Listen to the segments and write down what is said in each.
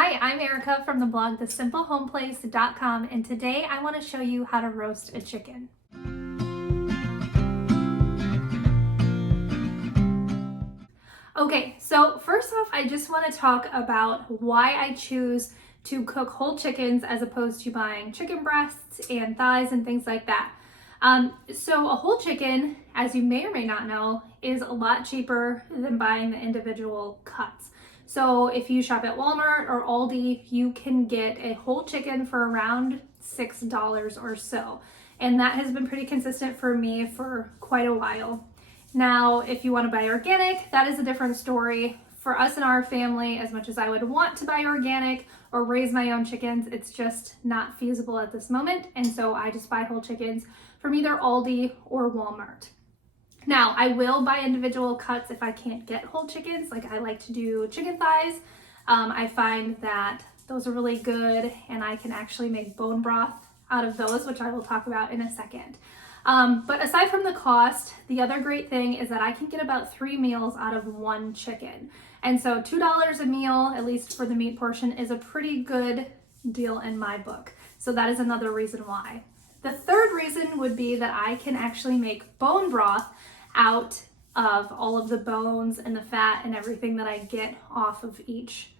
Hi, I'm Erica from the blog thesimplehomeplace.com, and today I want to show you how to roast a chicken. Okay, so first off, I just want to talk about why I choose to cook whole chickens as opposed to buying chicken breasts and thighs and things like that. So a whole chicken, as you may or may not know, is a lot cheaper than buying the individual cuts. So if you shop at Walmart or Aldi, you can get a whole chicken for around $6 or so. And that has been pretty consistent for me for quite a while. Now, if you want to buy organic, that is a different story. For us and our family, as much as I would want to buy organic or raise my own chickens, it's just not feasible at this moment. And so I just buy whole chickens from either Aldi or Walmart. Now, I will buy individual cuts if I can't get whole chickens. Like I like to do chicken thighs. I find that those are really good and I can actually make bone broth out of those, which I will talk about in a second. But aside from the cost, the other great thing is that I can get about 3 meals out of one chicken. And so $2 a meal, at least for the meat portion, is a pretty good deal in my book. So that is another reason why. The third reason would be that I can actually make bone broth out of all of the bones and the fat and everything that I get off of each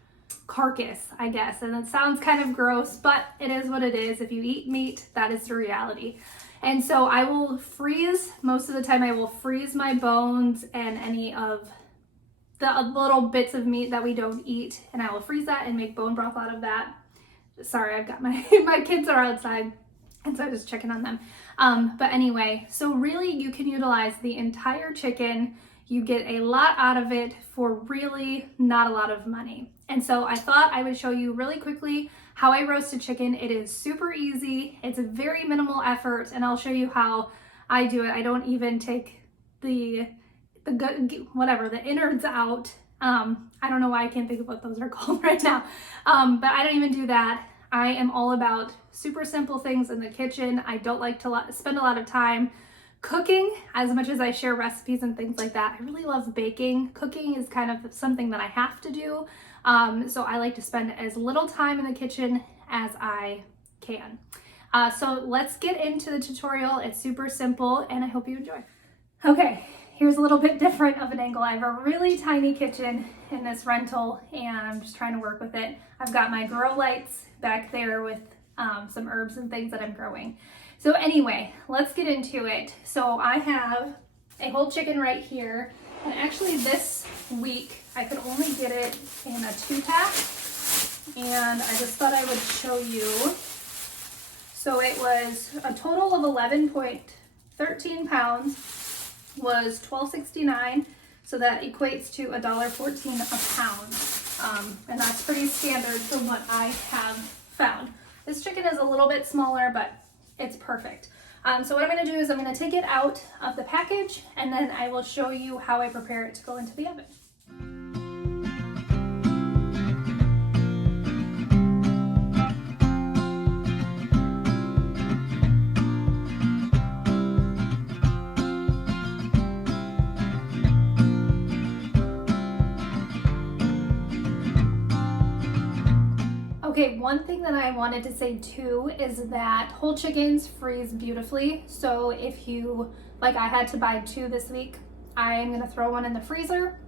carcass, I guess. And it sounds kind of gross, but it is what it is. If you eat meat, that is the reality. And so I will freeze, most of the time I will freeze my bones and any of the little bits of meat that we don't eat, and I will freeze that and make bone broth out of that. Sorry, I've got my kids are outside, and so I'm just checking on them. But anyway, so really you can utilize the entire chicken. You get a lot out of it for really not a lot of money. And so I thought I would show you really quickly how I roast a chicken. It is super easy. It's a very minimal effort, and I'll show you how I do it. I don't even take the innards out. I don't know why I can't think of what those are called right now. But I don't even do that. I am all about super simple things in the kitchen. I don't like to spend a lot of time cooking as much as I share recipes and things like that. I really love baking. Cooking is kind of something that I have to do. So I like to spend as little time in the kitchen as I can. So let's get into the tutorial. It's super simple and I hope you enjoy. Okay, here's a little bit different of an angle. I have a really tiny kitchen in this rental and I'm just trying to work with it. I've got my grow lights back there with some herbs and things that I'm growing. So anyway, let's get into it. So I have a whole chicken right here. And actually this week, I could only get it in a 2-pack. And I just thought I would show you. So it was a total of 11.13 pounds, was $12.69. So that equates to $1.14 a pound. And that's pretty standard from what I have found. This chicken is a little bit smaller, but it's perfect. So what I'm going to do is I'm going to take it out of the package and then I will show you how I prepare it to go into the oven. Okay, one thing that I wanted to say too is that whole chickens freeze beautifully. So if you, like I had to buy 2 this week, I am gonna throw one in the freezer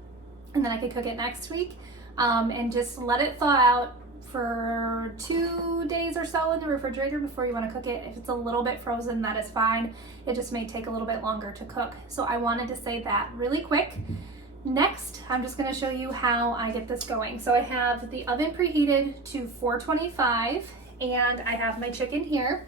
and then I could cook it next week and just let it thaw out for 2 days or so in the refrigerator before you wanna cook it. If it's a little bit frozen, that is fine. It just may take a little bit longer to cook. So I wanted to say that really quick. Next, I'm just going to show you how I get this going. So I have the oven preheated to 425 and I have my chicken here.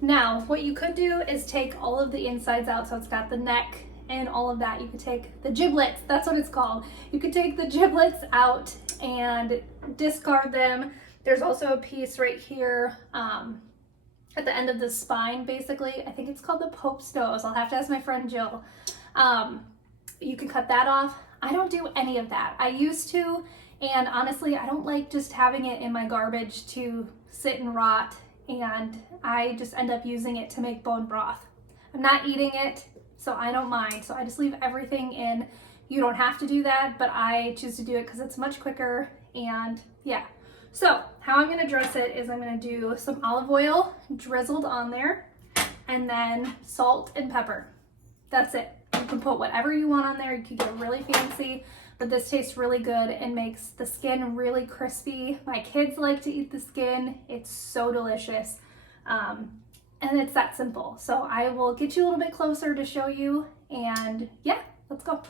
Now, what you could do is take all of the insides out. So it's got the neck and all of that. You could take the giblets, that's what it's called. You could take the giblets out and discard them. There's also a piece right here at the end of the spine, basically. I think it's called the Pope's nose. I'll have to ask my friend Jill. You can cut that off. I don't do any of that. I used to, and honestly, I don't like just having it in my garbage to sit and rot, and I just end up using it to make bone broth. I'm not eating it, so I don't mind. So I just leave everything in. You don't have to do that, but I choose to do it because it's much quicker, and yeah. So how I'm gonna dress it is I'm gonna do some olive oil drizzled on there and then salt and pepper. That's it. You can put whatever you want on there. You can get really fancy, but this tastes really good and makes the skin really crispy. My kids like to eat the skin. It's so delicious. And it's that simple. So I will get you a little bit closer to show you, and yeah, let's go.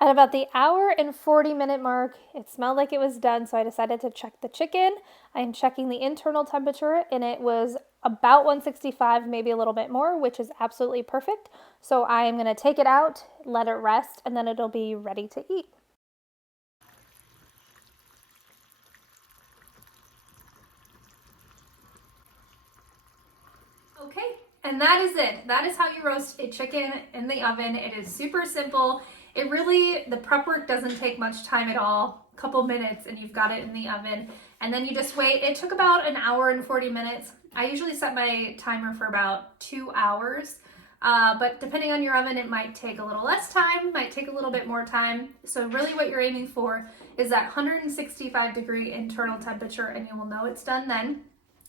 At about the hour and 40-minute mark, it smelled like it was done, so I decided to check the chicken. I am checking the internal temperature, and it was about 165, maybe a little bit more, which is absolutely perfect. So I am going to take it out, let it rest, and then it'll be ready to eat. Okay, and that is it. That is how you roast a chicken in the oven. It is super simple. It really, the prep work doesn't take much time at all. A couple minutes and you've got it in the oven. And then you just wait. It took about an hour and 40 minutes. I usually set my timer for about 2 hours. But depending on your oven, it might take a little less time, might take a little bit more time. So really what you're aiming for is that 165-degree internal temperature, and you will know it's done then.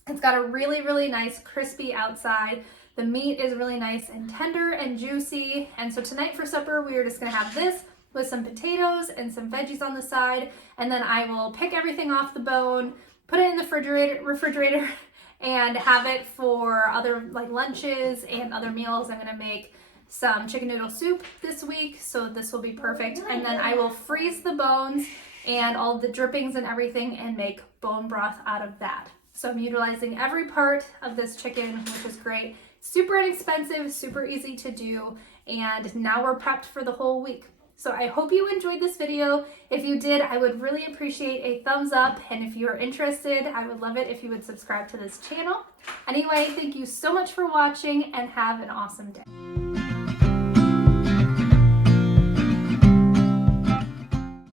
It's got a really, really nice crispy outside. The meat is really nice and tender and juicy. And so tonight for supper, we are just gonna have this with some potatoes and some veggies on the side. And then I will pick everything off the bone, put it in the refrigerator and have it for other like lunches and other meals. I'm gonna make some chicken noodle soup this week, so this will be perfect. And then I will freeze the bones and all the drippings and everything and make bone broth out of that. So I'm utilizing every part of this chicken, which is great. Super inexpensive, super easy to do, and now we're prepped for the whole week. So I hope you enjoyed this video. If you did, I would really appreciate a thumbs up, and if you're interested, I would love it if you would subscribe to this channel. Anyway, thank you so much for watching, and have an awesome day.